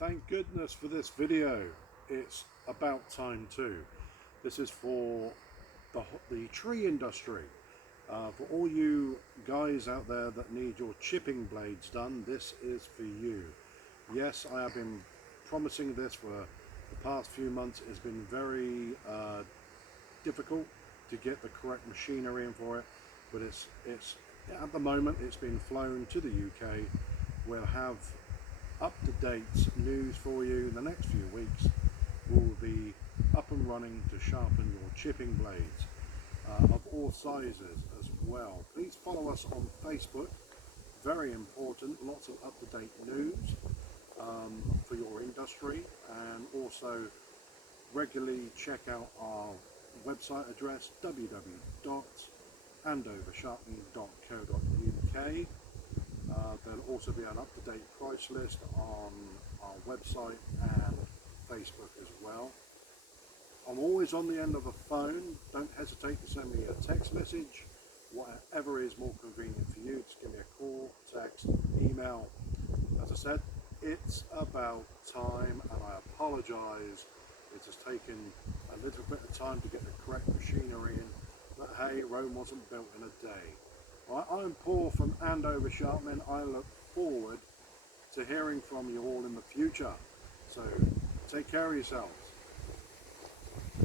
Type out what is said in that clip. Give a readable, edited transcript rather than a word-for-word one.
Thank goodness for this video. It's about time too. This is for the tree industry. For all you guys out there that need your chipping blades done, this is for you. Yes, I have been promising this for the past few months. It's been very difficult to get the correct machinery in for it, but it's at the moment it's been flown to the UK. We'll have up-to-date news for you in the next few weeks. We'll be up and running to sharpen your chipping blades of all sizes as well. Please follow us on Facebook. Very important, lots of up-to-date news for your industry, and also regularly check out our website address www.andoversharpening.co.uk. There'll also be an up-to-date price list on our website and Facebook as well. I'm always on the end of a phone. Don't hesitate to send me a text message. Whatever is more convenient for you, just give me a call, text, email. As I said, it's about time, and I apologise. It has taken a little bit of time to get the correct machinery in, but hey, Rome wasn't built in a day. Right, I'm Paul from Andover Sharpening. I look forward to hearing from you all in the future. So take care of yourself.